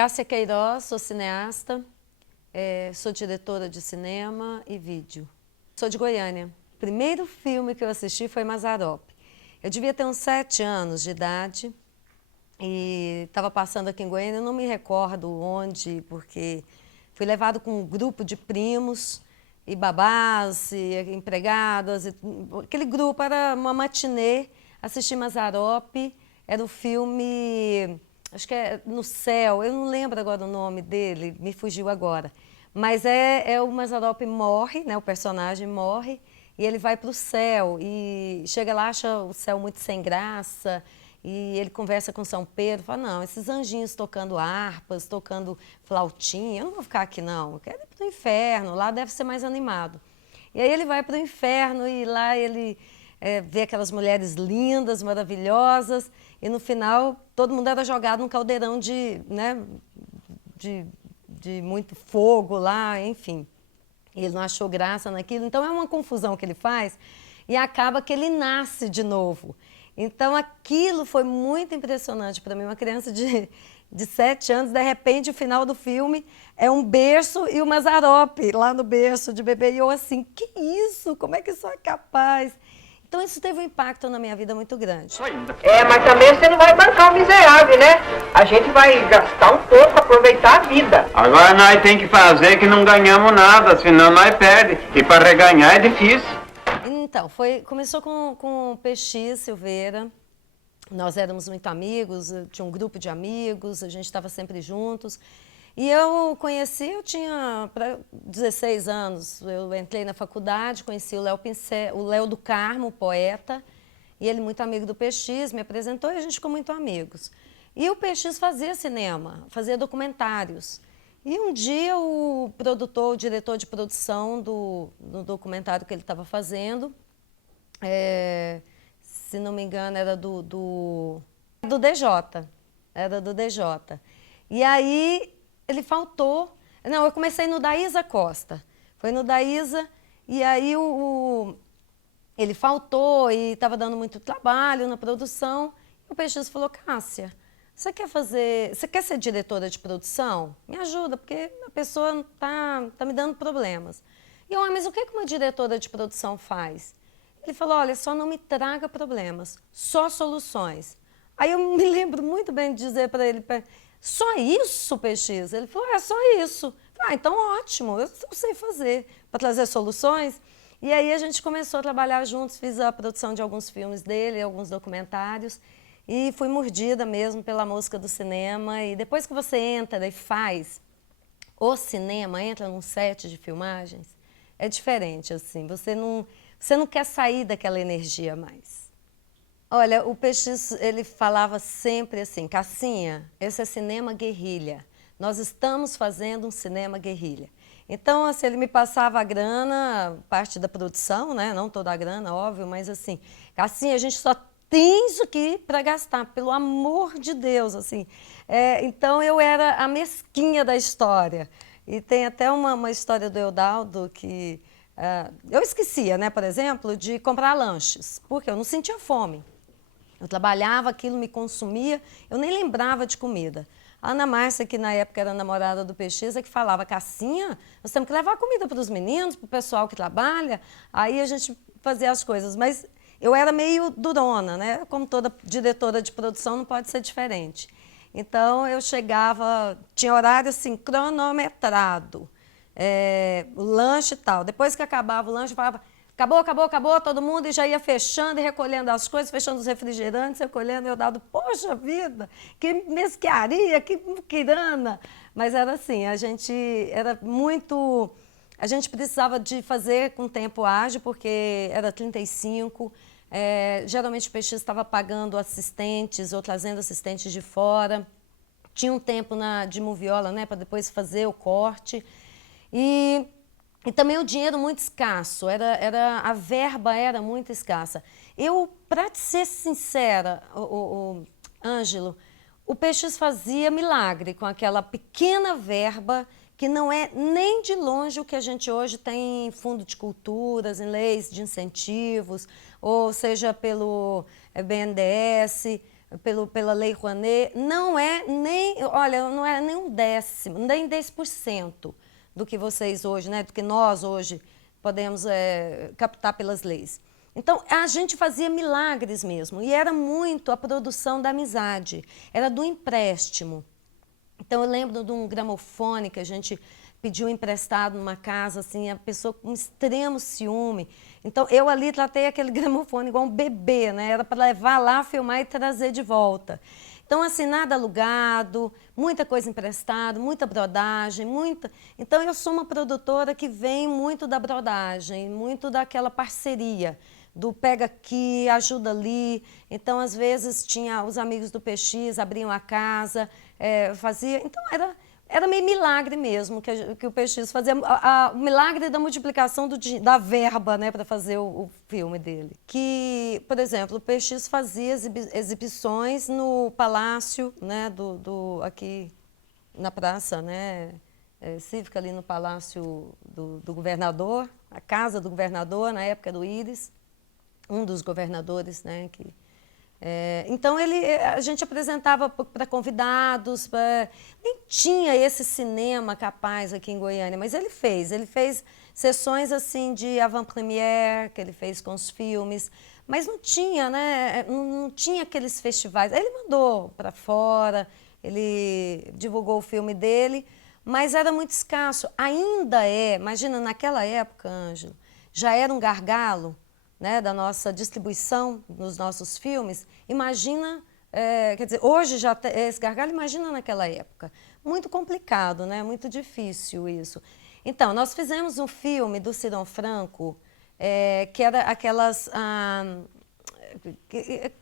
Cássia Queiroz, sou cineasta, sou diretora de cinema e vídeo. Sou de Goiânia. O primeiro filme que eu assisti foi Mazzaropi. Eu devia ter uns 7 anos de idade e estava passando aqui em Goiânia, eu não me recordo onde, porque fui levado com um grupo de primos e babás e empregadas. Aquele grupo era uma matinê, assisti Mazzaropi, era o filme... Acho que é No Céu, eu não lembro agora o nome dele, me fugiu agora. Mas o Mazzaropi morre, né, o personagem morre, e ele vai para o céu, e chega lá, acha o céu muito sem graça, e ele conversa com São Pedro, fala, não, esses anjinhos tocando harpas, tocando flautinha, eu não vou ficar aqui não, eu quero ir para o inferno, lá deve ser mais animado. E aí ele vai para o inferno, e lá ele... ver aquelas mulheres lindas, maravilhosas, e no final todo mundo era jogado num caldeirão né, de muito fogo lá, enfim. E ele não achou graça naquilo, então é uma confusão que ele faz e acaba que ele nasce de novo. Então aquilo foi muito impressionante para mim, uma criança de 7 anos, de repente o final do filme é um berço e o Mazzaropi lá no berço de bebê, e eu assim, que isso? Como é que isso é capaz? Então isso teve um impacto na minha vida muito grande. Mas também você não vai bancar o miserável, né? A gente vai gastar um pouco para aproveitar a vida. Agora nós tem que fazer que não ganhamos nada, senão nós perdemos. E para reganhar é difícil. Então, começou com o PX Silveira. Nós éramos muito amigos, tinha um grupo de amigos, a gente estava sempre juntos. E eu tinha 16 anos, eu entrei na faculdade, conheci o Léo do Carmo, poeta, e ele muito amigo do PX, me apresentou e a gente ficou muito amigos. E o PX fazia cinema, fazia documentários. E um dia o diretor de produção do documentário que ele estava fazendo, se não me engano era do DJ, era do DJ. E aí... ele faltou. Não, eu comecei no Daísa Costa. Foi no Daísa, e aí ele faltou e estava dando muito trabalho na produção. E o PX falou, Cássia, você quer ser diretora de produção? Me ajuda, porque a pessoa tá me dando problemas. E eu, mas o que uma diretora de produção faz? Ele falou, olha, só não me traga problemas, só soluções. Aí eu me lembro muito bem de dizer para ele, só isso, PX? Ele falou, só isso. Falei, então ótimo, eu sei fazer, para trazer soluções. E aí a gente começou a trabalhar juntos, fiz a produção de alguns filmes dele, alguns documentários, e fui mordida mesmo pela música do cinema. E depois que você entra e faz o cinema, entra num set de filmagens, é diferente, assim, você não quer sair daquela energia mais. Olha, o PX, ele falava sempre assim, Cassinha, esse é cinema guerrilha. Nós estamos fazendo um cinema guerrilha. Então, assim, ele me passava a grana, parte da produção, né? Não toda a grana, óbvio, mas assim, Cassinha, a gente só tem isso aqui para gastar, pelo amor de Deus, assim. Então, eu era a mesquinha da história. E tem até uma história do Eudaldo que eu esquecia, né, por exemplo, de comprar lanches, porque eu não sentia fome. Eu trabalhava, aquilo me consumia, eu nem lembrava de comida. A Ana Márcia, que na época era namorada do PX, que falava, Cassinha, nós temos que levar comida para os meninos, para o pessoal que trabalha. Aí a gente fazia as coisas, mas eu era meio durona, né? Como toda diretora de produção, não pode ser diferente. Então eu chegava, tinha horário assim, cronometrado, o lanche e tal. Depois que acabava o lanche, eu falava, acabou, todo mundo, e já ia fechando e recolhendo as coisas, fechando os refrigerantes, recolhendo, eu dava, poxa vida, que mesquiaria, que muquirana. Mas era assim, a gente precisava de fazer com tempo ágil, porque era 35, geralmente o PX estava pagando assistentes ou trazendo assistentes de fora, tinha um tempo de moviola, né, para depois fazer o corte, e também o dinheiro muito escasso, a verba era muito escassa. Para te ser sincera, Ângelo, o PX fazia milagre com aquela pequena verba que não é nem de longe o que a gente hoje tem em fundo de culturas, em leis de incentivos, ou seja pelo BNDES. pela Lei Rouanet, não é nem, olha, não é nem um décimo, nem 10% do que vocês hoje, né, do que nós hoje podemos captar pelas leis. Então, a gente fazia milagres mesmo, e era muito a produção da amizade, era do empréstimo. Então, eu lembro de um gramofone que a gente pediu emprestado numa casa, assim, a pessoa com extremo ciúme. Então, eu ali tratei aquele gramofone igual um bebê, né? Era para levar lá, filmar e trazer de volta. Então, assim, nada alugado, muita coisa emprestada, muita brodagem, muita... Então, eu sou uma produtora que vem muito da brodagem, muito daquela parceria, do pega aqui, ajuda ali. Então, às vezes, tinha os amigos do PX, abriam a casa, fazia... Então, era meio milagre mesmo que o PX fazia, o milagre da multiplicação da verba, né, para fazer o filme dele. Que, por exemplo, o PX fazia exibições no palácio, né, aqui na praça, né, cívica, ali no palácio do governador, a casa do governador, na época do Íris, um dos governadores, né, que... então, a gente apresentava para convidados, nem tinha esse cinema capaz aqui em Goiânia, mas ele fez sessões assim de avant-première, que ele fez com os filmes, mas não tinha, né, não tinha aqueles festivais. Ele mandou para fora, ele divulgou o filme dele, mas era muito escasso. Ainda imagina, naquela época, Ângelo, já era um gargalo, né, da nossa distribuição nos nossos filmes. Imagina, quer dizer, hoje já esse gargalo, imagina naquela época. Muito complicado, né, muito difícil isso. Então, nós fizemos um filme do Cirão Franco, que era aquelas... que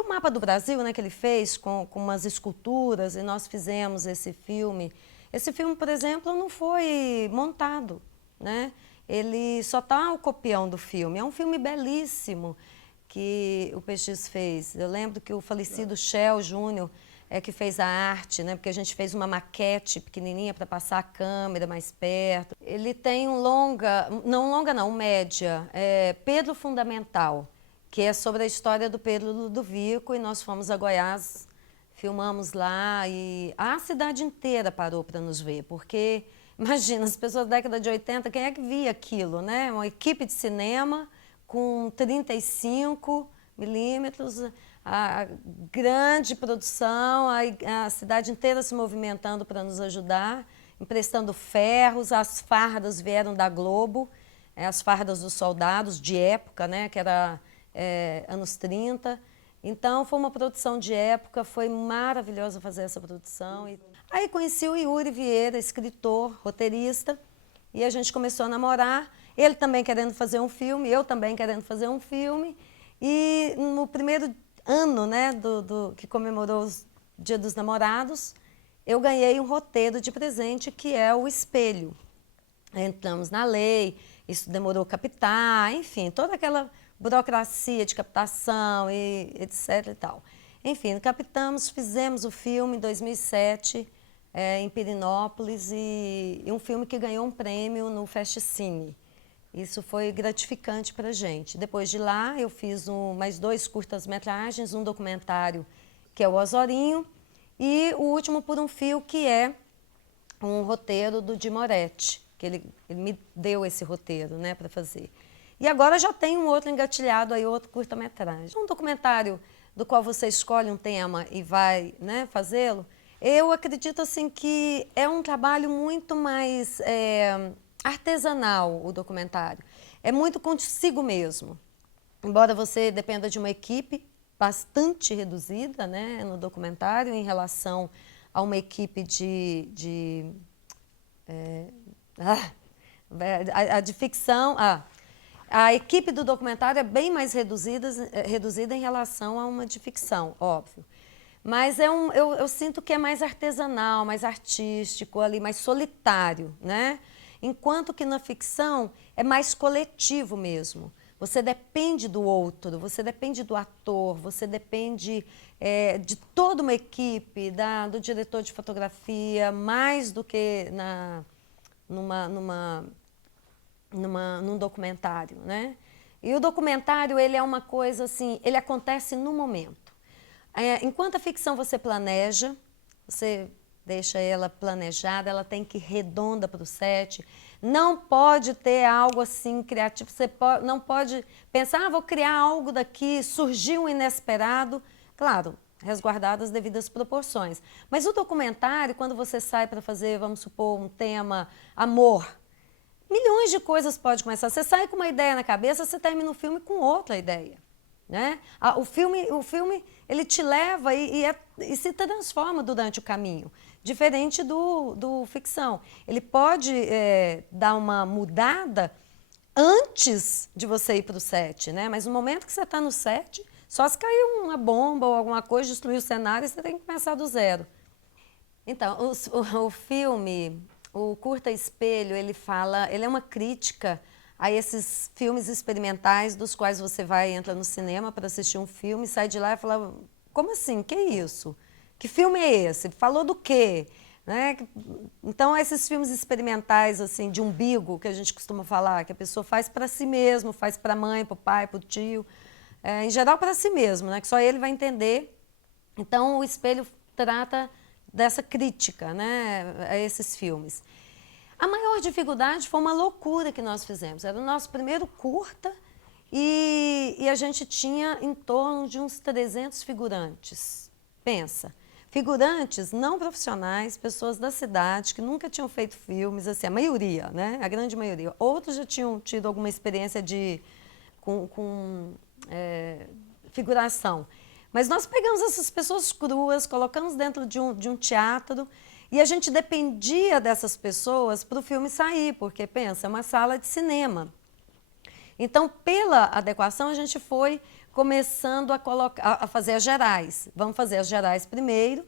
o mapa do Brasil, né, que ele fez com umas esculturas, e nós fizemos esse filme. Esse filme, por exemplo, não foi montado, né? Ele só está o copião do filme. É um filme belíssimo que o PX fez. Eu lembro que o falecido Shell Júnior que fez a arte, né? Porque a gente fez uma maquete pequenininha para passar a câmera mais perto. Ele tem um longa, um média, Pedro Fundamental, que é sobre a história do Pedro Ludovico, e nós fomos a Goiás, filmamos lá, e a cidade inteira parou para nos ver, porque... Imagina, as pessoas da década de 80, quem é que via aquilo, né? Uma equipe de cinema com 35 milímetros, a grande produção, a cidade inteira se movimentando para nos ajudar, emprestando ferros, as fardas vieram da Globo, as fardas dos soldados de época, né? Que era anos 30. Então, foi uma produção de época, foi maravilhoso fazer essa produção. Aí conheci o Yuri Vieira, escritor, roteirista, e a gente começou a namorar, ele também querendo fazer um filme, eu também querendo fazer um filme, e no primeiro ano, né, que comemorou o Dia dos Namorados, eu ganhei um roteiro de presente, que é o Espelho. Entramos na lei, isso demorou a captar, enfim, toda aquela burocracia de captação e etc. e tal. Enfim, captamos, fizemos o filme em 2007, em Pirinópolis, e um filme que ganhou um prêmio no Festcine. Isso foi gratificante para a gente. Depois de lá, eu fiz mais 2 curtas-metragens, um documentário, que é o Osorinho, e o Último por um Fio, que é um roteiro do Di Moretti, que ele me deu esse roteiro, né, para fazer. E agora já tem um outro engatilhado, aí, outro curta-metragem. Um documentário do qual você escolhe um tema e vai, né, fazê-lo, eu acredito assim, que é um trabalho muito mais artesanal, o documentário. É muito consigo mesmo. Embora você dependa de uma equipe bastante reduzida, né, no documentário, em relação a uma equipe de ficção... A equipe do documentário é bem mais reduzida em relação a uma de ficção, óbvio. Mas eu sinto que é mais artesanal, mais artístico, ali, mais solitário, né? Enquanto que na ficção é mais coletivo mesmo. Você depende do outro, você depende do ator, você depende de toda uma equipe, do diretor de fotografia, mais do que num documentário, né? E o documentário, ele é uma coisa assim, ele acontece no momento. Enquanto a ficção você planeja, você deixa ela planejada, ela tem que ir redonda para o set. Não pode ter algo assim criativo. Você não pode pensar, vou criar algo daqui, surgiu um inesperado. Claro, resguardadas as devidas proporções. Mas o documentário, quando você sai para fazer, vamos supor, um tema amor, milhões de coisas podem começar. Você sai com uma ideia na cabeça, você termina o filme com outra ideia. Né? O filme ele te leva e se transforma durante o caminho, diferente do ficção. Ele pode dar uma mudada antes de você ir para o set, né? Mas no momento que você está no set, só se cair uma bomba ou alguma coisa, destruir o cenário, você tem que começar do zero. Então, o filme, o Curta Espelho, ele é uma crítica a esses filmes experimentais dos quais você entra no cinema para assistir um filme, sai de lá e fala, como assim? Que é isso? Que filme é esse? Falou do quê? Né? Então, esses filmes experimentais assim, de umbigo, que a gente costuma falar, que a pessoa faz para si mesmo, faz para a mãe, para o pai, para o tio, em geral para si mesmo, né? Que só ele vai entender. Então, o Espelho trata dessa crítica, né, a esses filmes. A maior dificuldade foi uma loucura que nós fizemos. Era o nosso primeiro curta e a gente tinha em torno de uns 300 figurantes. Pensa, figurantes não profissionais, pessoas da cidade que nunca tinham feito filmes, assim, a maioria, né? A grande maioria. Outros já tinham tido alguma experiência com figuração. Mas nós pegamos essas pessoas cruas, colocamos dentro de um teatro. E a gente dependia dessas pessoas para o filme sair, porque, pensa, é uma sala de cinema. Então, pela adequação, a gente foi começando a fazer as gerais. Vamos fazer as gerais primeiro,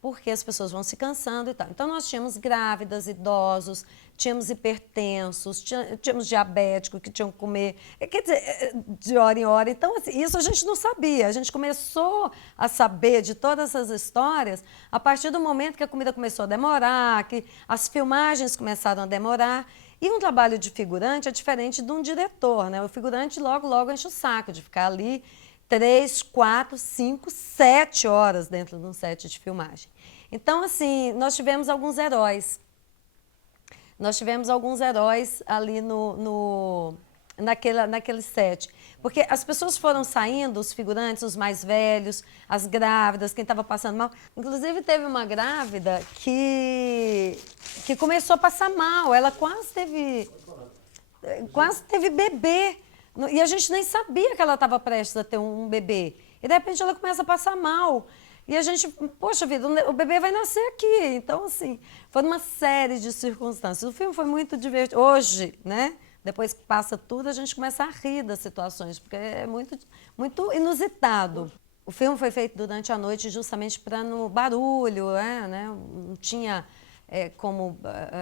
porque as pessoas vão se cansando e tal. Então, nós tínhamos grávidas, idosos, tínhamos hipertensos, tínhamos diabéticos que tinham que comer, quer dizer, de hora em hora. Então, assim, isso a gente não sabia. A gente começou a saber de todas essas histórias a partir do momento que a comida começou a demorar, que as filmagens começaram a demorar. E um trabalho de figurante é diferente de um diretor, né? O figurante logo enche o saco de ficar ali 3, 4, 5, 7 horas dentro de um set de filmagem. Então, assim, nós tivemos alguns heróis. Nós tivemos alguns heróis ali naquele set. Porque as pessoas foram saindo, os figurantes, os mais velhos, as grávidas, quem estava passando mal. Inclusive, teve uma grávida que começou a passar mal. Ela quase teve bebê. E a gente nem sabia que ela estava prestes a ter um bebê. E, de repente, ela começa a passar mal. E a gente, poxa vida, o bebê vai nascer aqui. Então, assim, foi uma série de circunstâncias. O filme foi muito divertido. Hoje, né, depois que passa tudo, a gente começa a rir das situações, porque é muito, muito inusitado. O filme foi feito durante a noite justamente para no barulho, né, não tinha como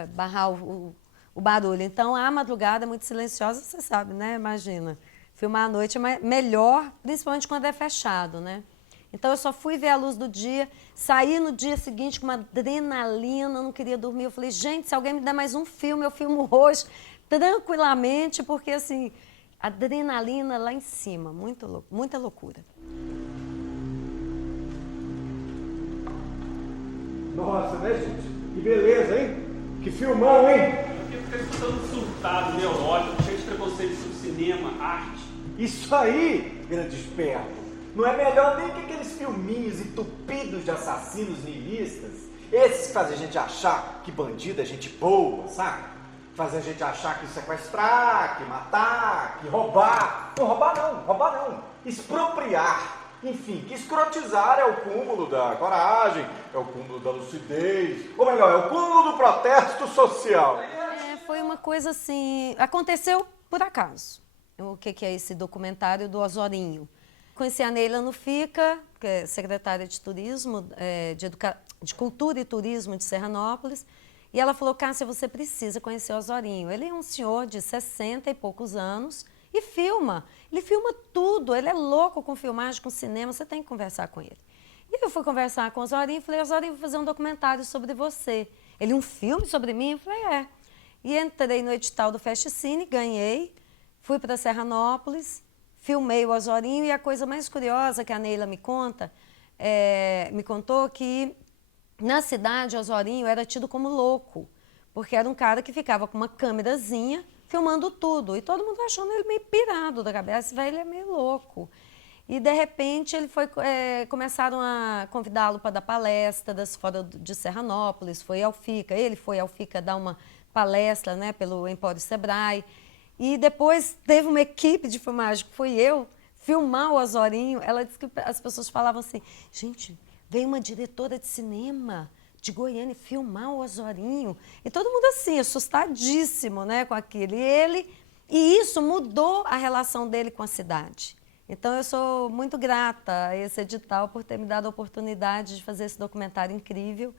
barrar o barulho. Então, a madrugada é muito silenciosa, você sabe, né? Imagina. Filmar à noite é melhor, principalmente quando é fechado, né? Então, eu só fui ver a luz do dia, saí no dia seguinte com uma adrenalina, não queria dormir. Eu falei, gente, se alguém me der mais um filme, eu filmo hoje, tranquilamente, porque, assim, adrenalina lá em cima, muita loucura. Nossa, né, gente? Que beleza, hein? Que filmão, hein? Eu fiquei escutando surtado, neurótico, cheio de preconceito sobre cinema, arte. Isso aí, grande esperto, não é melhor nem que aqueles filminhos entupidos de assassinos nihilistas. Esses que fazem a gente achar que bandido é gente boa, sabe? Fazem a gente achar que sequestrar, que matar, que roubar. Não, roubar não. Expropriar. Enfim, que escrotizar é o cúmulo da coragem, é o cúmulo da lucidez, ou melhor, é o cúmulo do protesto social. Foi uma coisa assim, aconteceu por acaso. O que é esse documentário do Ozorinho? Conheci a Neila Nufica, que é secretária de Turismo, de Cultura e Turismo de Serranópolis, e ela falou, Cássia, você precisa conhecer o Ozorinho. Ele é um senhor de 60 e poucos anos e filma. Ele filma tudo, ele é louco com filmagem, com cinema, você tem que conversar com ele. E eu fui conversar com o Ozorinho e falei, Ozorinho, vou fazer um documentário sobre você. Ele, um filme sobre mim? Eu falei, é. E entrei no edital do Festcine, ganhei, fui para Serranópolis, filmei o Ozorinho e a coisa mais curiosa que a Neila me conta me contou que na cidade Osório era tido como louco, porque era um cara que ficava com uma câmerazinha filmando tudo. E todo mundo achando ele meio pirado da cabeça, velho, ele é meio louco. E, de repente, começaram a convidá-lo para dar palestras fora de Serranópolis, ele foi ao FICA dar uma palestra, né, pelo Empório Sebrae. E depois teve uma equipe de filmagem, que fui eu, filmar o Osório. Ela disse que as pessoas falavam assim, gente, veio uma diretora de cinema de Goiânia filmar o Osório. E todo mundo assim, assustadíssimo, né, com aquilo. E isso mudou a relação dele com a cidade. Então, eu sou muito grata a esse edital por ter me dado a oportunidade de fazer esse documentário incrível.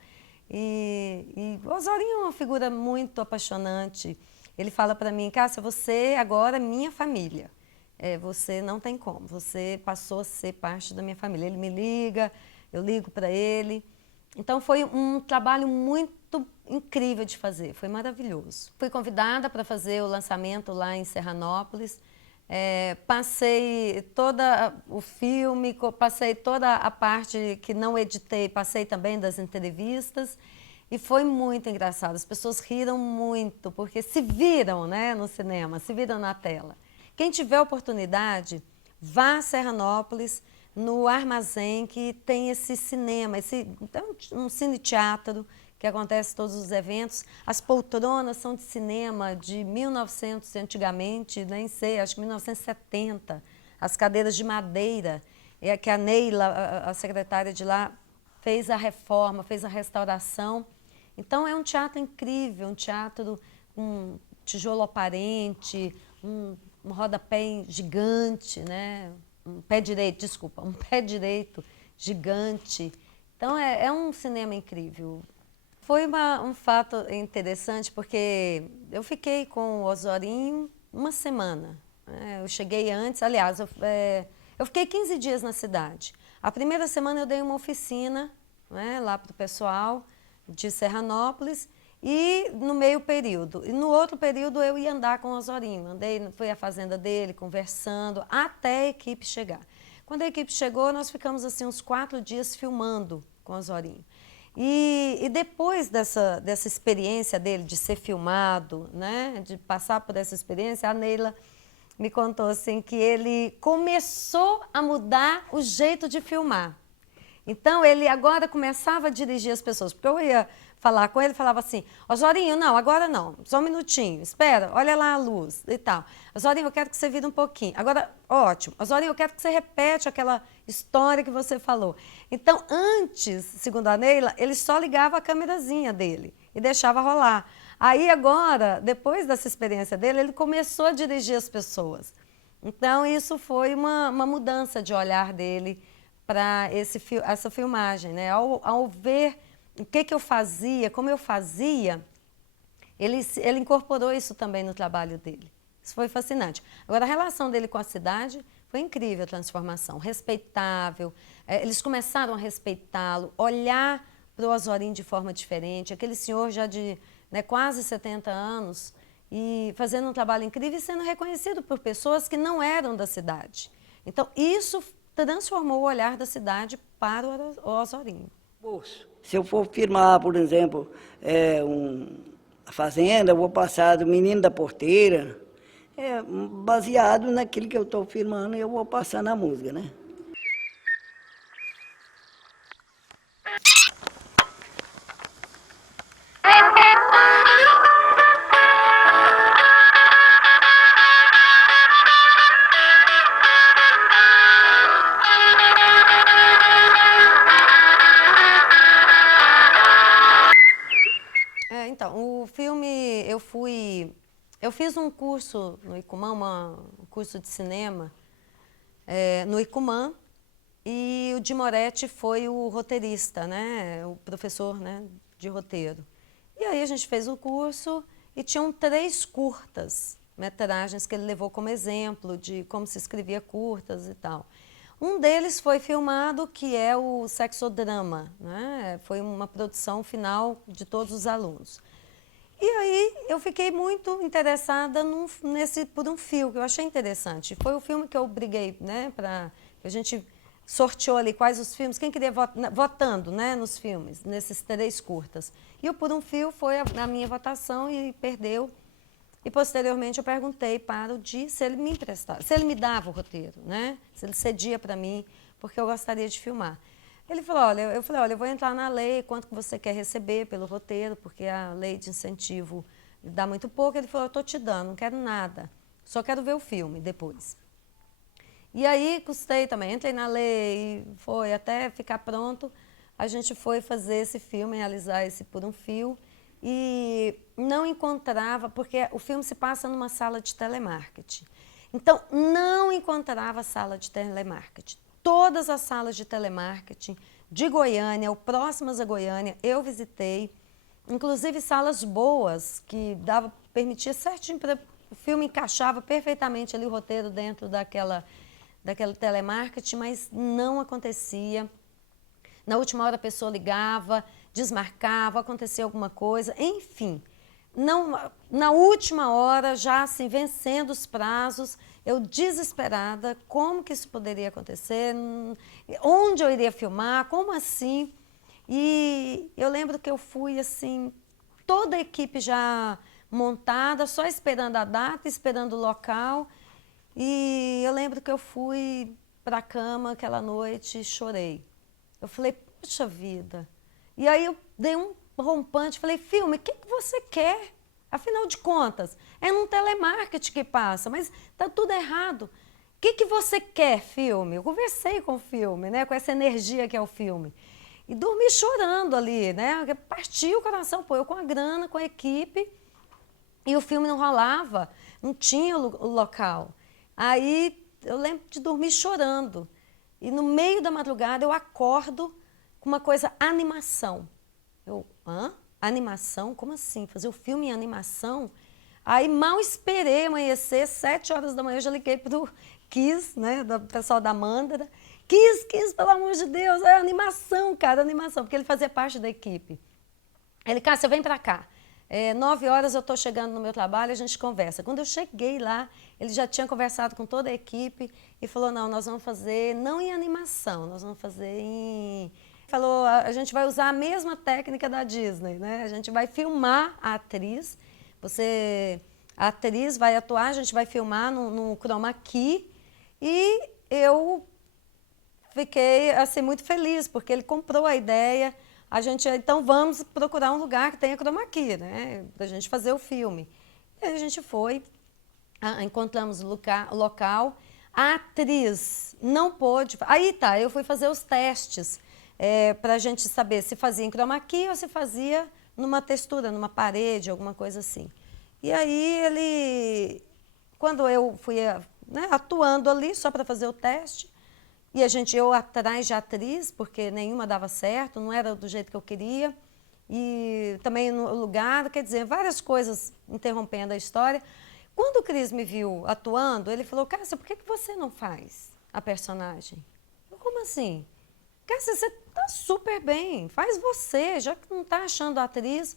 E o Osório é uma figura muito apaixonante. Ele fala para mim, Cássia, você agora é minha família. Você não tem como, você passou a ser parte da minha família. Ele me liga, eu ligo para ele. Então, foi um trabalho muito incrível de fazer, foi maravilhoso. Fui convidada para fazer o lançamento lá em Serranópolis. Passei todo o filme, passei toda a parte que não editei, passei também das entrevistas. E foi muito engraçado, as pessoas riram muito, porque se viram, né, no cinema, se viram na tela. Quem tiver oportunidade, vá a Serranópolis, no Armazém, que tem esse cinema, um cine-teatro, que acontece todos os eventos. As poltronas são de cinema de 1900, antigamente, nem sei, acho que 1970. As cadeiras de madeira, que a Neila, a secretária de lá, fez a reforma, fez a restauração. Então, é um teatro incrível, um teatro com tijolo aparente, um rodapé gigante, né? Um pé direito gigante. Então, é um cinema incrível. Foi um fato interessante, porque eu fiquei com o Osório uma semana. Eu cheguei antes, aliás, eu fiquei 15 dias na cidade. A primeira semana eu dei uma oficina, né, lá para o pessoal de Serranópolis, e no meio período. E no outro período eu ia andar com o Osório. Fui à fazenda dele, conversando, até a equipe chegar. Quando a equipe chegou, nós ficamos assim uns 4 dias filmando com o Osório. E depois dessa experiência dele de ser filmado, né, de passar por essa experiência, a Neila me contou assim, que ele começou a mudar o jeito de filmar. Então, ele agora começava a dirigir as pessoas, porque eu ia falar com ele, falava assim, Osório, não, agora não, só um minutinho, espera, olha lá a luz e tal. Osório, eu quero que você vire um pouquinho. Agora, ótimo. Osório, eu quero que você repete aquela história que você falou. Então, antes, segundo a Neila, ele só ligava a câmerazinha dele e deixava rolar. Aí, agora, depois dessa experiência dele, ele começou a dirigir as pessoas. Então, isso foi uma mudança de olhar dele para essa filmagem, né? Ao ver o que eu fazia, como eu fazia, ele incorporou isso também no trabalho dele. Isso foi fascinante. Agora, a relação dele com a cidade foi incrível, a transformação, respeitável. Eles começaram a respeitá-lo, olhar para o Osório de forma diferente. Aquele senhor já de, né, quase 70 anos e fazendo um trabalho incrível e sendo reconhecido por pessoas que não eram da cidade. Então, isso transformou o olhar da cidade para o Osório. Se eu for filmar, por exemplo, a fazenda, eu vou passar do menino da porteira, baseado naquilo que eu estou filmando, eu vou passar na música, né? Então, o filme, eu fiz um curso no Icumã, um curso de cinema no Icumã, e o Di Moretti foi o roteirista, né, o professor, né, de roteiro. E aí a gente fez o curso e tinham 3 curtas-metragens que ele levou como exemplo de como se escrevia curtas e tal. Um deles foi filmado, que é o Sexodrama, né? Foi uma produção final de todos os alunos. E aí eu fiquei muito interessada por um fio que eu achei interessante. Foi o filme que eu briguei, né, para a gente sorteou ali quais os filmes, quem queria votando, né, nos filmes, nesses 3 curtas. E o Por um Fio foi a minha votação e perdeu. E posteriormente eu perguntei para o Di se ele me emprestava, se ele me dava o roteiro, né, se ele cedia para mim, porque eu gostaria de filmar. Ele falou, olha, eu vou entrar na lei, quanto que você quer receber pelo roteiro, porque a lei de incentivo dá muito pouco. Ele falou, eu estou te dando, não quero nada, só quero ver o filme depois. E aí, custei também, entrei na lei, foi até ficar pronto, a gente foi fazer esse filme, realizar esse Por um Fio, e não encontrava, porque o filme se passa numa sala de telemarketing. Então, não encontrava sala de telemarketing. Todas as salas de telemarketing de Goiânia, ou próximas a Goiânia, eu visitei, inclusive salas boas, que permitia certinho, o filme encaixava perfeitamente ali o roteiro dentro daquela telemarketing, mas não acontecia. Na última hora a pessoa ligava, desmarcava, acontecia alguma coisa, enfim. Não, na última hora, já assim, vencendo os prazos, eu desesperada, como que isso poderia acontecer, onde eu iria filmar, como assim? E eu lembro que eu fui assim, toda a equipe já montada, só esperando a data, esperando o local. E eu lembro que eu fui para a cama aquela noite e chorei. Eu falei, poxa vida. E aí eu dei um rompante, falei, filme, o que você quer? Afinal de contas, é num telemarketing que passa, mas tá tudo errado. O que você quer, filme? Eu conversei com o filme, né, com essa energia que é o filme. E dormi chorando ali, né, partiu o coração, pô, eu com a grana, com a equipe, e o filme não rolava, não tinha o local. Aí eu lembro de dormir chorando. E no meio da madrugada eu acordo com uma coisa, animação. Eu, hã? Animação? Como assim? Fazer o filme em animação? Aí mal esperei amanhecer, 7 horas da manhã eu já liguei para o Kiss, né, do pessoal da Mandra. Kiss, pelo amor de Deus, é animação, cara, animação, porque ele fazia parte da equipe. Ele, Cássia, vem para cá. 9 horas eu estou chegando no meu trabalho, a gente conversa. Quando eu cheguei lá, ele já tinha conversado com toda a equipe e falou, não, nós vamos fazer, não em animação, nós vamos fazer em... Falou, a gente vai usar a mesma técnica da Disney, né? A gente vai filmar a atriz, a atriz vai atuar, a gente vai filmar no chroma key, e eu fiquei assim, muito feliz, porque ele comprou a ideia. A gente, então vamos procurar um lugar que tenha chroma key, né? Pra gente fazer o filme. E aí a gente foi, encontramos o local, a atriz não pôde... Aí tá, eu fui fazer os testes para a gente saber se fazia em chroma key ou se fazia numa textura, numa parede, alguma coisa assim. E aí quando eu fui, né, atuando ali só para fazer o teste, e eu atrás de atriz, porque nenhuma dava certo, não era do jeito que eu queria, e também no lugar, quer dizer, várias coisas interrompendo a história. Quando o Cris me viu atuando, ele falou, Cássia, por que você não faz a personagem? Eu, como assim? Cássia, você está super bem, faz você, já que não está achando a atriz.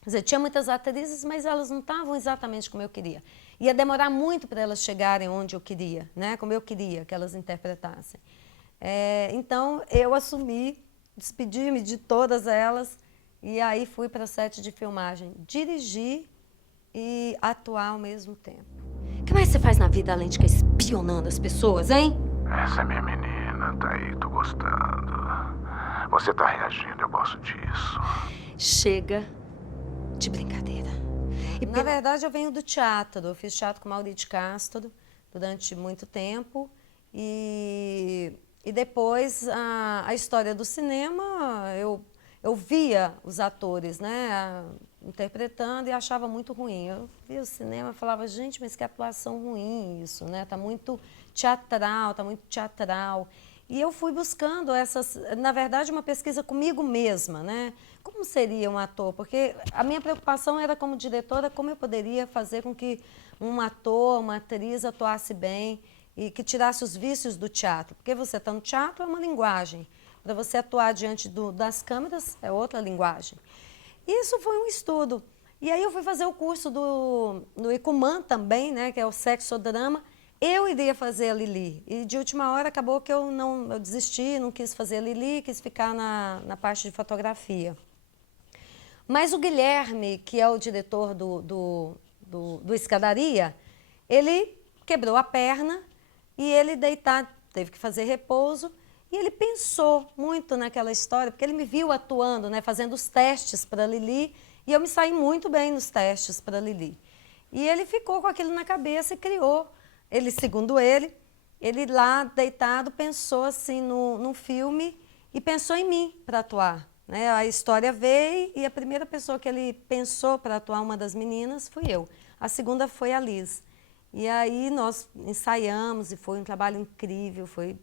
Quer dizer, tinha muitas atrizes, mas elas não estavam exatamente como eu queria. Ia demorar muito para elas chegarem onde eu queria, né? Como eu queria que elas interpretassem. Então, eu assumi, despedi-me de todas elas, e aí fui para o set de filmagem, dirigir e atuar ao mesmo tempo. O que mais você faz na vida além de ficar espionando as pessoas, hein? Essa é minha menina, tá aí, tô gostando. Você tá reagindo, eu gosto disso. Chega de brincadeira. E, na verdade, eu venho do teatro. Eu fiz teatro com Maurício de Castro durante muito tempo. E depois, a história do cinema, eu via os atores, né, interpretando e achava muito ruim. Eu via o cinema e falava, gente, mas que atuação ruim isso, né? Tá muito teatral, tá muito teatral. E eu fui buscando na verdade, uma pesquisa comigo mesma, né? Como seria um ator? Porque a minha preocupação era, como diretora, como eu poderia fazer com que um ator, uma atriz atuasse bem e que tirasse os vícios do teatro. Porque você está no teatro, é uma linguagem. Para você atuar diante das câmeras, é outra linguagem. Isso foi um estudo. E aí eu fui fazer o curso do Icumã também, né, que é o sexodrama. eu iria fazer a Lili. E de última hora acabou que eu desisti, não quis fazer a Lili, quis ficar na parte de fotografia. Mas o Guilherme, que é o diretor do Escadaria, ele quebrou a perna e ele deitado, teve que fazer repouso. E ele pensou muito naquela história, porque ele me viu atuando, né, fazendo os testes para a Lili, e eu me saí muito bem nos testes para a Lili. E ele ficou com aquilo na cabeça e criou. Ele, segundo ele lá deitado pensou assim no filme e pensou em mim para atuar. Né? A história veio e a primeira pessoa que ele pensou para atuar, uma das meninas, fui eu. A segunda foi a Liz. E aí nós ensaiamos e foi um trabalho incrível, foi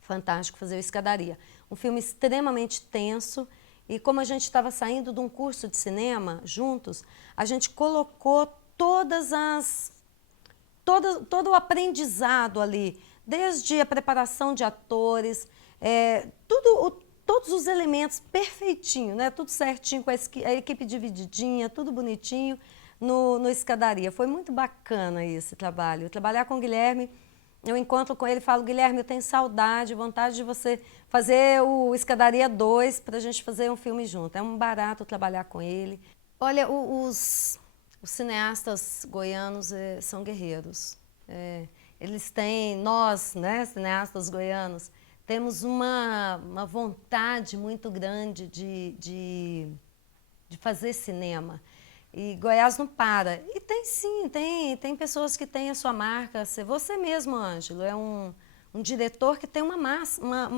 fantástico fazer o Escadaria. Um filme extremamente tenso e como a gente estava saindo de um curso de cinema juntos, a gente colocou todo o aprendizado ali, desde a preparação de atores, todos os elementos perfeitinho, né? Tudo certinho, com a equipe divididinha, tudo bonitinho no Escadaria. Foi muito bacana esse trabalho. Trabalhar com o Guilherme, eu encontro com ele e falo, Guilherme, eu tenho saudade, vontade de você fazer o Escadaria 2 para a gente fazer um filme junto. É um barato trabalhar com ele. Olha, os cineastas goianos são guerreiros. Eles têm, nós, né, cineastas goianos, temos uma vontade muito grande de fazer cinema. E Goiás não para. E tem sim, tem pessoas que têm a sua marca. Você mesmo, Ângelo, é um diretor que tem uma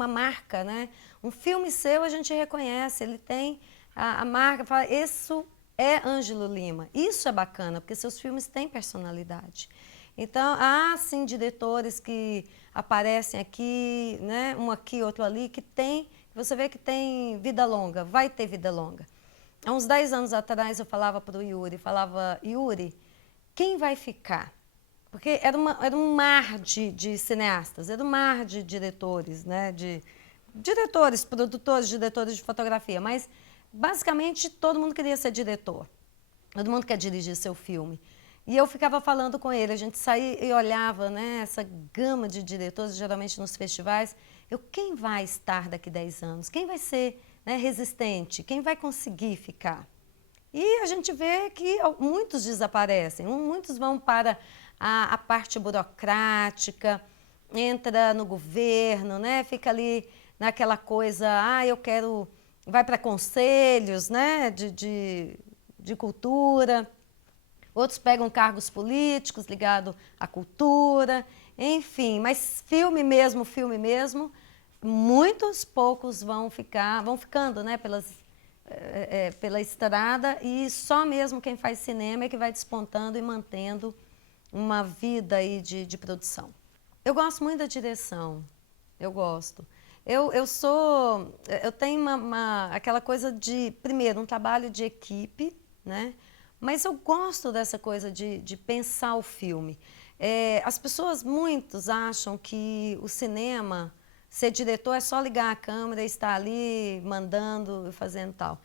marca, né? Um filme seu a gente reconhece, ele tem a marca, fala, isso é Ângelo Lima. Isso é bacana, porque seus filmes têm personalidade. Então, há sim diretores que aparecem aqui, né? Um aqui, outro ali, que você vê que tem vida longa, vai ter vida longa. Há uns 10 anos atrás eu falava para o Yuri, Yuri, quem vai ficar? Porque era um mar de cineastas, era um mar de diretores, né? De diretores, produtores, diretores de fotografia, mas basicamente todo mundo queria ser diretor, todo mundo quer dirigir seu filme. E eu ficava falando com ele, a gente saía e olhava, né, essa gama de diretores, geralmente nos festivais, quem vai estar daqui 10 anos? Quem vai ser, né, resistente? Quem vai conseguir ficar? E a gente vê que muitos desaparecem, muitos vão para a parte burocrática, entra no governo, né, fica ali naquela coisa, vai para conselhos, né, de cultura. Outros pegam cargos políticos ligados à cultura, enfim. Mas filme mesmo, muitos poucos vão ficando, né, pela estrada e só mesmo quem faz cinema é que vai despontando e mantendo uma vida aí de produção. Eu gosto muito da direção, eu gosto. Eu tenho aquela coisa de, primeiro, um trabalho de equipe, né? Mas eu gosto dessa coisa de pensar o filme. Muitos acham que o cinema, ser diretor é só ligar a câmera e estar ali mandando e fazendo tal.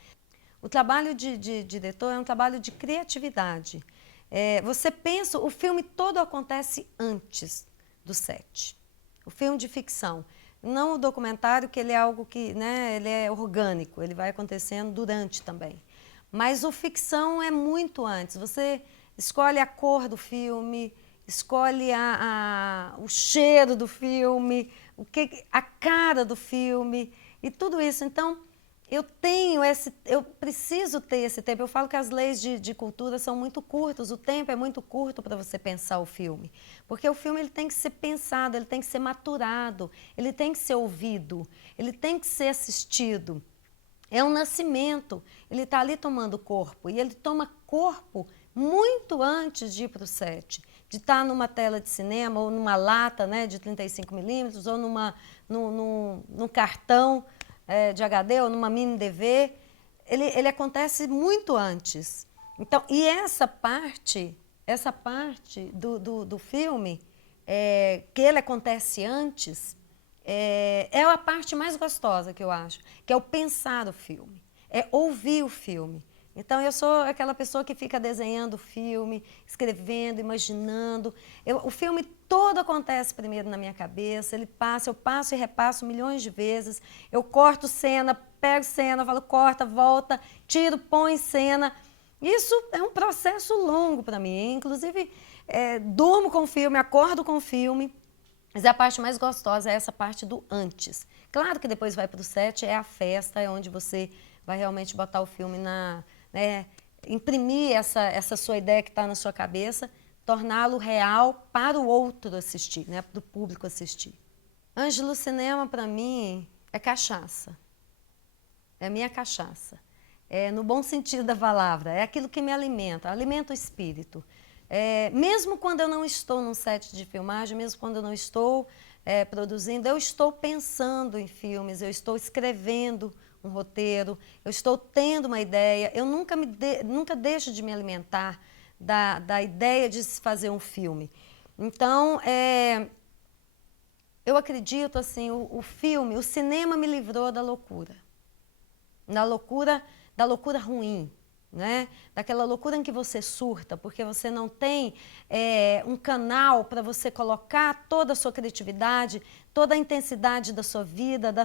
O trabalho de diretor é um trabalho de criatividade. Você pensa, o filme todo acontece antes do set. O filme de ficção. Não o documentário, que ele é algo que, né, ele é orgânico, ele vai acontecendo durante também. Mas o ficção é muito antes. Você escolhe a cor do filme, escolhe o cheiro do filme, a cara do filme e tudo isso. Então, eu preciso ter esse tempo. Eu falo que as leis de cultura são muito curtas, o tempo é muito curto para você pensar o filme. Porque o filme ele tem que ser pensado, ele tem que ser maturado, ele tem que ser ouvido, ele tem que ser assistido. É um nascimento, ele está ali tomando corpo, e ele toma corpo muito antes de ir para o set, de estar numa tela de cinema, ou numa lata, né, de 35 milímetros, ou num cartão de HD, ou numa mini DV, ele acontece muito antes. Então, e essa parte do filme, que ele acontece antes, é a parte mais gostosa que eu acho, que é o pensar o filme, é ouvir o filme. Então, eu sou aquela pessoa que fica desenhando o filme, escrevendo, imaginando. O filme todo acontece primeiro na minha cabeça, eu passo e repasso milhões de vezes. Eu corto cena, pego cena, falo corta, volta, tiro, põe cena. Isso é um processo longo para mim. Inclusive, durmo com o filme, acordo com o filme. Mas a parte mais gostosa é essa parte do antes. Claro que depois vai para o set, é a festa, é onde você vai realmente botar o filme imprimir essa sua ideia que está na sua cabeça, torná-lo real para o outro assistir, né, para o público assistir. Ângelo, cinema para mim é cachaça. É a minha cachaça. No bom sentido da palavra, é aquilo que me alimenta o espírito. Mesmo quando eu não estou num set de filmagem, mesmo quando eu não estou produzindo, eu estou pensando em filmes, eu estou escrevendo um roteiro, eu estou tendo uma ideia, eu nunca deixo de me alimentar da ideia de se fazer um filme. Então, eu acredito, assim, o cinema me livrou da loucura ruim, né? Daquela loucura em que você surta, porque você não tem um canal para você colocar toda a sua criatividade, toda a intensidade da sua vida, da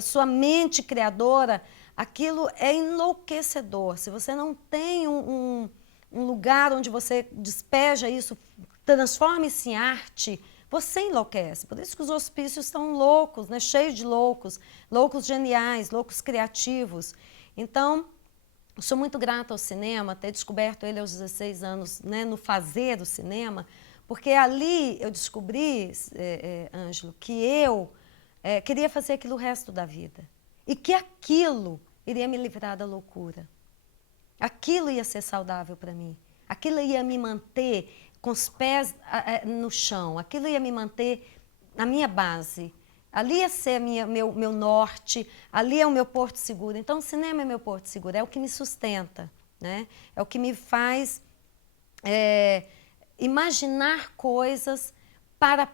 sua mente criadora. Aquilo é enlouquecedor. Se você não tem um lugar onde você despeja isso, transforma isso em arte, você enlouquece. Por isso que os hospícios estão loucos, né? Cheios de loucos geniais, loucos criativos. Então, eu sou muito grata ao cinema, ter descoberto ele aos 16 anos, né, no fazer do cinema, porque ali eu descobri, Ângelo, que eu queria fazer aquilo o resto da vida. E que aquilo iria me livrar da loucura. Aquilo ia ser saudável para mim. Aquilo ia me manter com os pés no chão. Aquilo ia me manter na minha base. Ali ia ser meu norte, ali é o meu porto seguro. Então, o cinema é meu porto seguro, é o que me sustenta, né? É o que me faz imaginar coisas para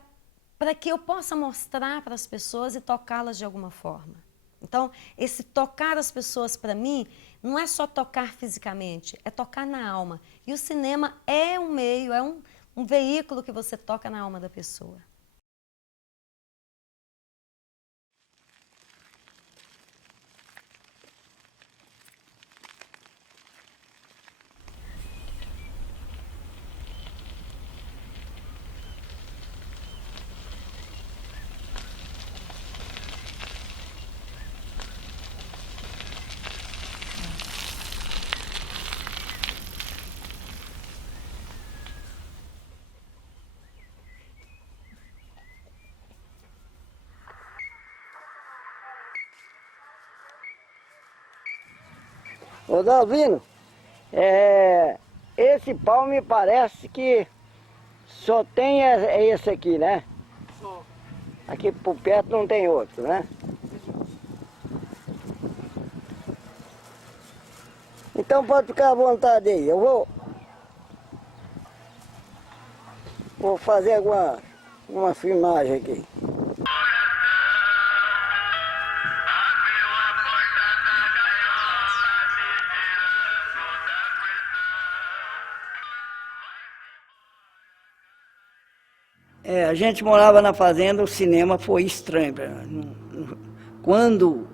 que eu possa mostrar para as pessoas e tocá-las de alguma forma. Então, esse tocar as pessoas, para mim, não é só tocar fisicamente, é tocar na alma. E o cinema é um meio, é um veículo que você toca na alma da pessoa. Ô Dalvino, esse pau me parece que só tem esse aqui, né? Só. Aqui por perto não tem outro, né? Então pode ficar à vontade aí, eu vou fazer uma filmagem aqui. A gente morava na fazenda, o cinema foi estranho para nós. Quando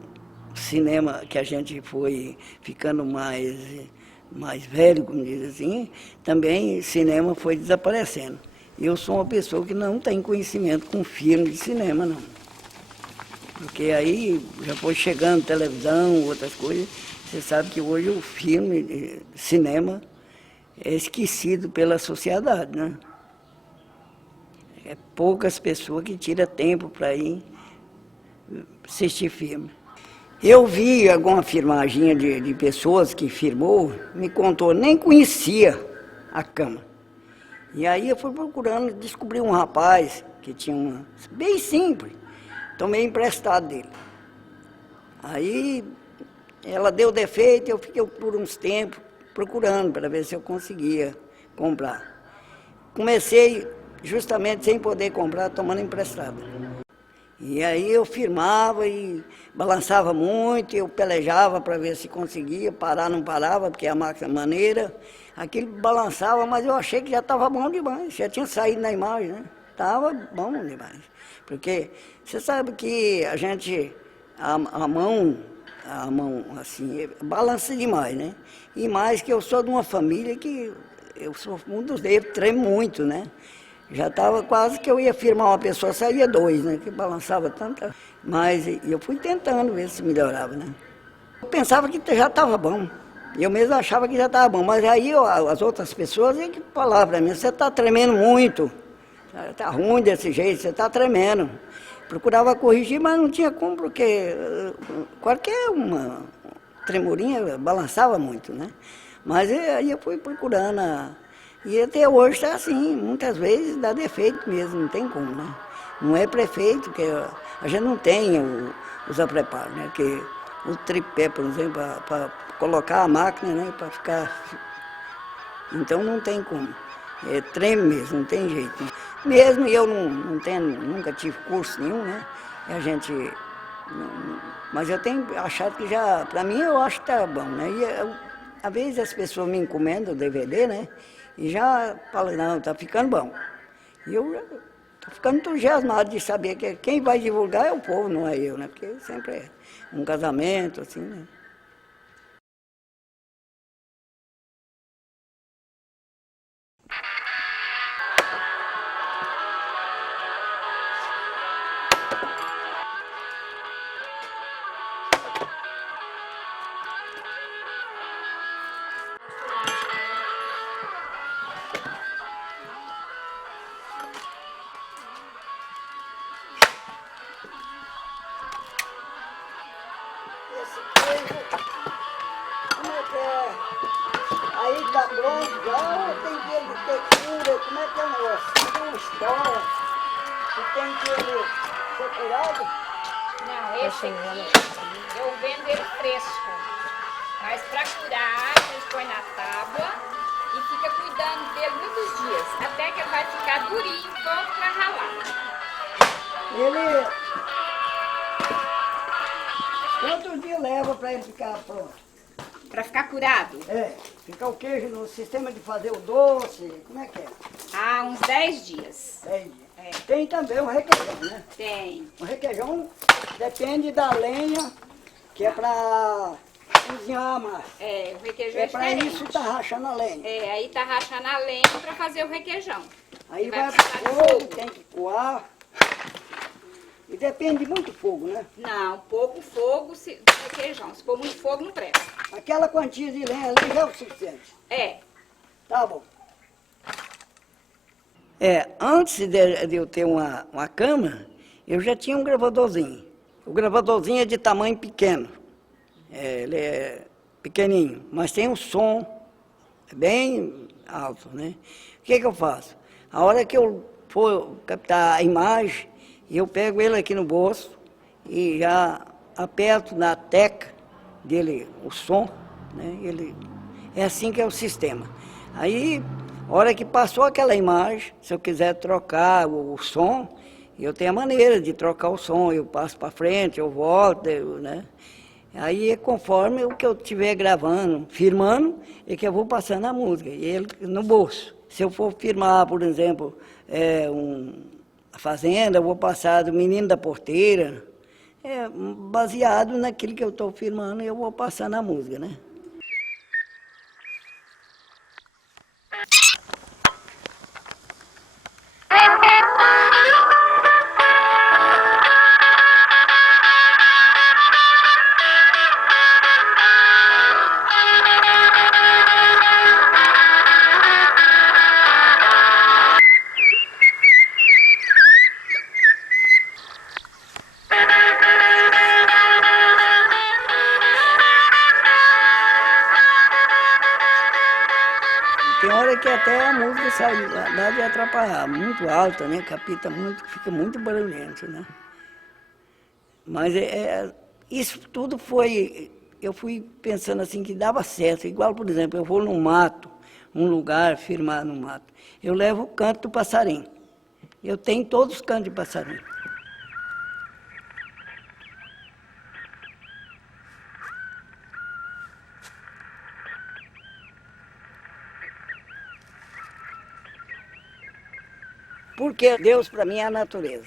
o cinema, que a gente foi ficando mais velho, como diz assim, também o cinema foi desaparecendo. Eu sou uma pessoa que não tem conhecimento com filme de cinema, não. Porque aí já foi chegando televisão, outras coisas. Você sabe que hoje o filme, cinema, é esquecido pela sociedade, né? É poucas pessoas que tiram tempo para ir assistir filme. Eu vi alguma filmagem de pessoas que filmou, me contou, nem conhecia a cama. E aí eu fui procurando, descobri um rapaz que tinha uma, bem simples, tomei emprestado dele. Aí ela deu defeito, eu fiquei por uns tempos procurando para ver se eu conseguia comprar. Comecei justamente sem poder comprar, tomando emprestado. E aí eu firmava e balançava muito, eu pelejava para ver se conseguia, parar não parava, porque a máquina maneira. Aquilo balançava, mas eu achei que já estava bom demais, já tinha saído na imagem, né? Estava bom demais. Porque você sabe que a gente, a mão assim, balança demais, né? E mais que eu sou de uma família que eu sou um dos dedos, tremo muito, né? Já estava quase que eu ia firmar uma pessoa, saía dois, né? Que balançava tanto. Mas eu fui tentando ver se melhorava, né? Eu pensava que já estava bom. Eu mesmo achava que já estava bom. Mas aí as outras pessoas que falavam para mim, você está tremendo muito. Está ruim desse jeito, você está tremendo. Procurava corrigir, mas não tinha como, porque qualquer uma tremorinha balançava muito, né? Mas aí eu fui procurando, e até hoje está assim, muitas vezes dá defeito mesmo, não tem como, né? Não é prefeito, que a gente não tem os apreparos, né? Que o tripé, por exemplo, para colocar a máquina, né? Para ficar... Então não tem como. Treme mesmo, não tem jeito. Né? Mesmo eu não tenho, nunca tive curso nenhum, né? E a gente... Mas eu tenho achado que já... Para mim eu acho que está bom, né? E às vezes as pessoas me encomendam o DVD, né? E já falam, não, está ficando bom. E eu estou ficando entusiasmado de saber que quem vai divulgar é o povo, não é eu, né? Porque sempre é um casamento, assim, né? Esse queijo, como é que é? Aí tá pronto já ou tem que ele textura? Como é que é o negócio? Tem uma história que tem que ele ser curado? Não, esse aqui eu vendo ele fresco. Mas para curar, a gente põe na tábua e fica cuidando dele muitos dias. Até que ele vai ficar durinho, pronto para ralar. Ele... Quantos dias leva para ele ficar pronto? Para ficar curado? Ficar o queijo no sistema de fazer o doce, como é que é? Ah, uns 10 dias. 10 dias. Tem também o requeijão, né? Tem. O requeijão depende da lenha, que é para cozinhar a massa. O requeijão é para diferente. isso tá rachando a lenha. Aí tá rachando a lenha para fazer o requeijão. Aí vai vai precisar pro de fogo, fogo. tem que coar. E depende de muito fogo, né? Não, pouco fogo do requeijão. Se for muito fogo, não presta. Aquela quantia de lenha ali já é o suficiente. Tá bom. Antes de eu ter uma cama, eu já tinha um gravadorzinho. O gravadorzinho é de tamanho pequeno. Ele é pequenininho, mas tem um som bem alto, né? O que eu faço? A hora que eu for captar a imagem, eu pego ele aqui no bolso e já aperto na tecla dele o som, né? É assim que é o sistema. Aí, a hora que passou aquela imagem, se eu quiser trocar o som, eu tenho a maneira de trocar o som, eu passo para frente, eu volto, né? Aí é conforme o que eu estiver gravando, firmando, é que eu vou passando a música, e ele no bolso. Se eu for firmar, por exemplo, a fazenda, eu vou passar do Menino da Porteira, baseado naquilo que eu estou firmando, eu vou passando a música, né? Tem hora que até a música sai, dá de atrapalhar, muito alta, né? Capita muito, fica muito barulhento, né? Mas isso tudo foi, eu fui pensando assim que dava certo. Igual, por exemplo, eu vou no mato, um lugar, firmar no mato. Eu levo o canto do passarinho. Eu tenho todos os cantos de passarinho. Porque Deus para mim é a natureza.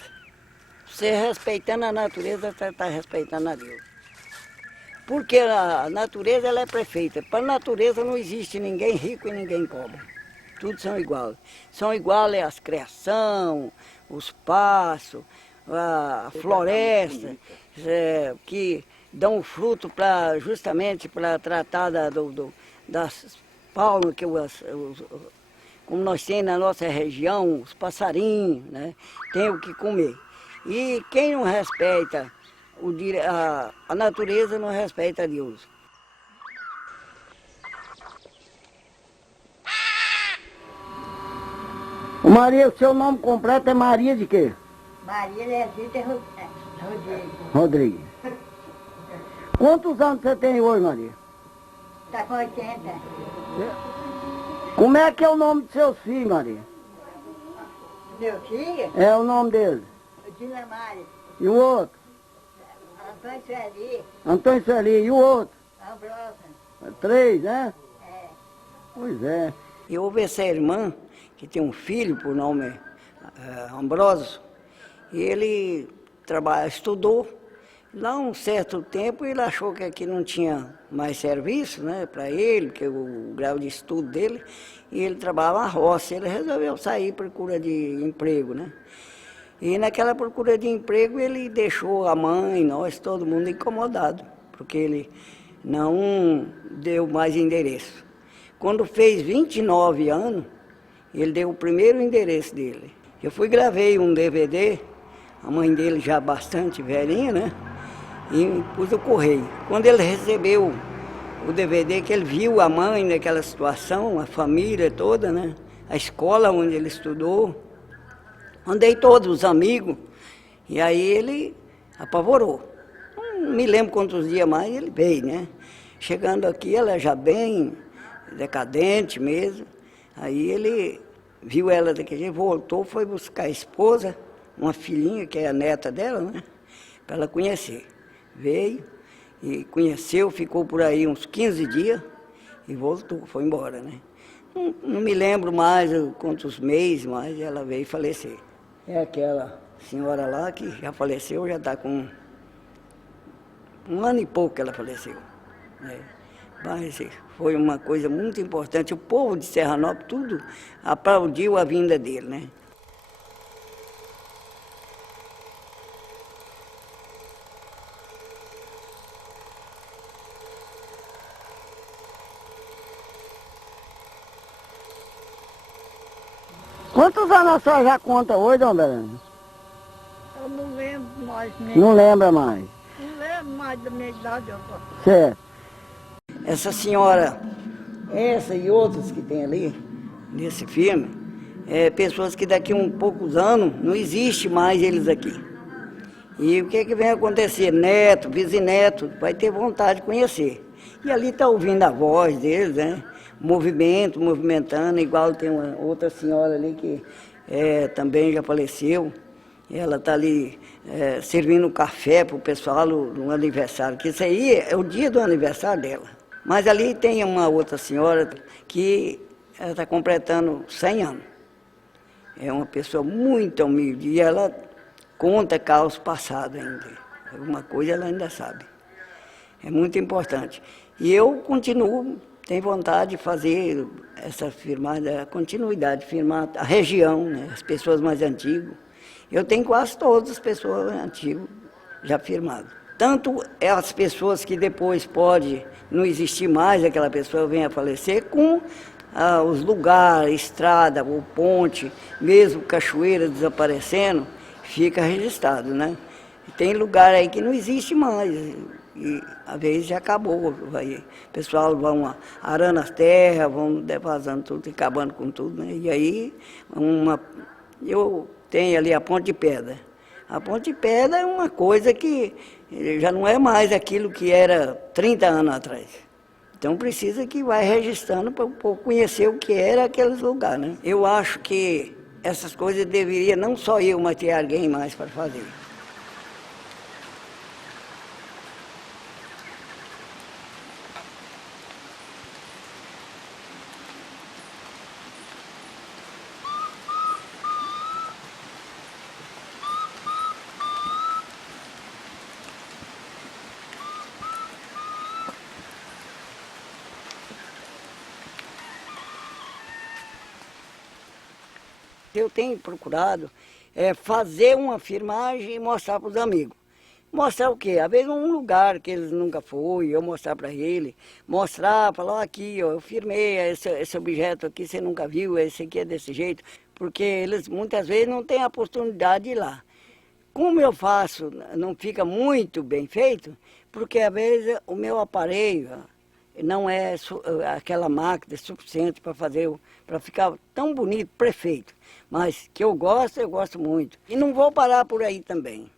Você respeitando a natureza, você está respeitando a Deus. Porque a natureza ela é perfeita. Para a natureza não existe ninguém rico e ninguém pobre. Todos são iguais. São iguais as criação, os passos, a floresta, que dão fruto justamente para tratar das palmas que como nós temos na nossa região, os passarinhos, né, tem o que comer. E quem não respeita a natureza, não respeita a Deus. Maria, o seu nome completo é Maria de quê? Maria Lesita Rodrigues. Rodrigues. Quantos anos você tem hoje, Maria? Está com 80. Como é que é o nome dos seus filhos, Maria? Meu filho? É o nome deles. Dinamário. E o outro? Antônio Sueli. Antônio Sueli. E o outro? Ambrosa. 3, né? É. Pois é. E houve essa irmã, que tem um filho por nome Ambroso, e ele estudou. Lá um certo tempo ele achou que aqui não tinha mais serviço, né, para ele, que o grau de estudo dele, e ele trabalhava na roça. Ele resolveu sair à procura de emprego, né? E naquela procura de emprego ele deixou a mãe, nós, todo mundo incomodado, porque ele não deu mais endereço. Quando fez 29 anos, ele deu o primeiro endereço dele. Eu fui e gravei um DVD, a mãe dele já bastante velhinha, né? E pus no correio. Quando ele recebeu o DVD, que ele viu a mãe naquela situação, a família toda, né? A escola onde ele estudou, andei todos os amigos, e aí ele apavorou. Não me lembro quantos dias mais ele veio, né? Chegando aqui, ela já bem decadente mesmo. Aí ele viu ela daquele jeito, voltou, foi buscar a esposa, uma filhinha, que é a neta dela, né? Para ela conhecer. Veio e conheceu, ficou por aí uns 15 dias e voltou, foi embora, né? Não me lembro mais quantos meses, mas ela veio falecer. É aquela senhora lá que já faleceu, já está com um ano e pouco que ela faleceu, né? Mas foi uma coisa muito importante. O povo de Serranópolis, tudo aplaudiu a vinda dele, né? Quantos anos a senhora já conta hoje, dona Belém? Eu não lembro mais nem. Não lembra mais. Não lembro mais da minha idade. Certo. Essa senhora, essa e outras que tem ali, nesse filme, pessoas que daqui a poucos anos não existe mais eles aqui. E o que vem acontecer? Neto, bisneto, vai ter vontade de conhecer. E ali está ouvindo a voz deles, né? Movimentando, igual tem uma outra senhora ali que também já faleceu. Ela está ali servindo café para o pessoal no aniversário, que isso aí é o dia do aniversário dela. Mas ali tem uma outra senhora que está completando 100 anos. É uma pessoa muito humilde e ela conta caos passados ainda. Alguma coisa ela ainda sabe. É muito importante. E eu continuo, tenho vontade de fazer essa filmagem, a continuidade, filmar a região, né, as pessoas mais antigas. Eu tenho quase todas as pessoas antigas já filmadas. Tanto as pessoas que depois pode não existir mais, aquela pessoa venha a falecer, com os lugares, estrada, o ponte, mesmo cachoeira desaparecendo, fica registrado, né? Tem lugar aí que não existe mais, e às vezes já acabou. O pessoal vão arando as terras, vão devasando tudo, acabando com tudo, né? E aí, eu tenho ali a Ponte de Pedra. A Ponte de Pedra é uma coisa que já não é mais aquilo que era 30 anos atrás. Então precisa que vai registrando para o povo conhecer o que era aqueles lugares, né? Eu acho que essas coisas deveria não só eu, mas ter alguém mais para fazer. Eu tenho procurado fazer uma filmagem e mostrar para os amigos. Mostrar o quê? Às vezes um lugar que eles nunca foram, eu mostrar para ele. Mostrar, falar, ó, aqui, ó, eu filmei esse objeto aqui, você nunca viu, esse aqui é desse jeito. Porque eles muitas vezes não têm a oportunidade de ir lá. Como eu faço, não fica muito bem feito, porque às vezes o meu aparelho não é aquela máquina suficiente para fazer, para ficar tão bonito, perfeito. Mas que eu gosto muito. E não vou parar por aí também.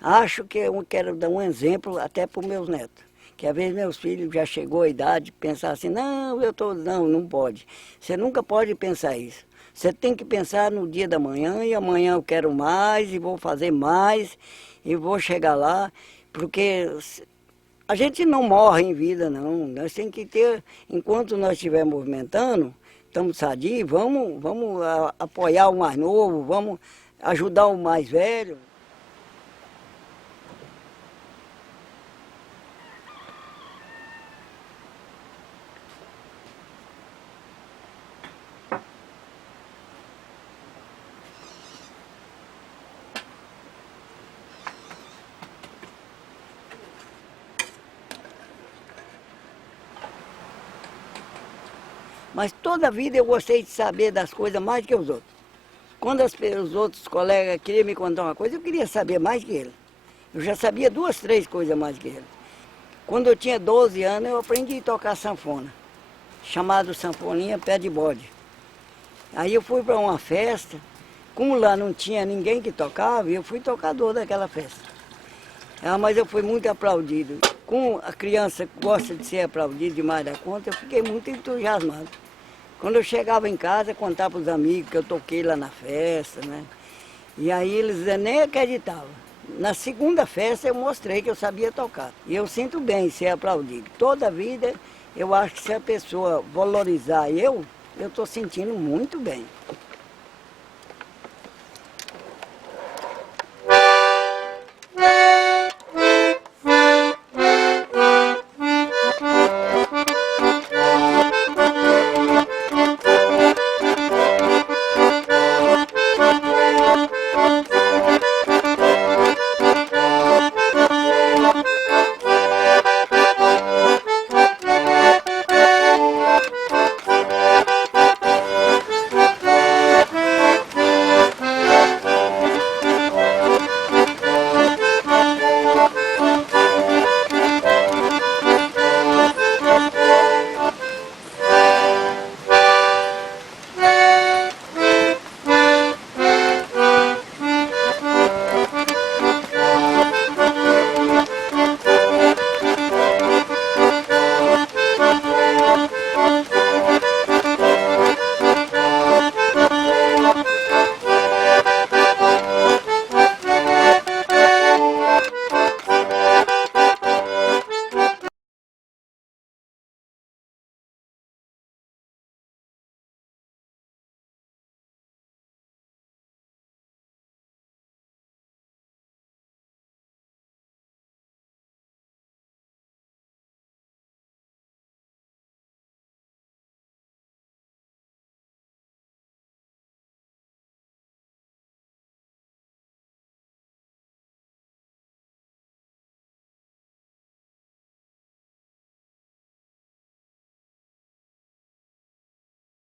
Acho que eu quero dar um exemplo até para os meus netos. Que às vezes meus filhos já chegou à idade de pensar assim, não pode. Você nunca pode pensar isso. Você tem que pensar no dia da manhã, e amanhã eu quero mais, e vou fazer mais, e vou chegar lá, porque a gente não morre em vida, não. Nós temos que ter, enquanto nós estivermos movimentando, estamos sadios, vamos apoiar o mais novo, vamos ajudar o mais velho. Mas toda a vida eu gostei de saber das coisas mais que os outros. Quando os outros colegas queriam me contar uma coisa, eu queria saber mais que ele. Eu já sabia 2, 3 coisas mais que ele. Quando eu tinha 12 anos, eu aprendi a tocar sanfona, chamado sanfoninha pé de bode. Aí eu fui para uma festa, como lá não tinha ninguém que tocava, eu fui tocador daquela festa. Mas eu fui muito aplaudido. Como a criança gosta de ser aplaudida demais da conta, eu fiquei muito entusiasmado. Quando eu chegava em casa, contava para os amigos que eu toquei lá na festa, né? E aí eles nem acreditavam. Na segunda festa eu mostrei que eu sabia tocar. E eu sinto bem ser aplaudido. Toda a vida eu acho que se a pessoa valorizar eu estou sentindo muito bem.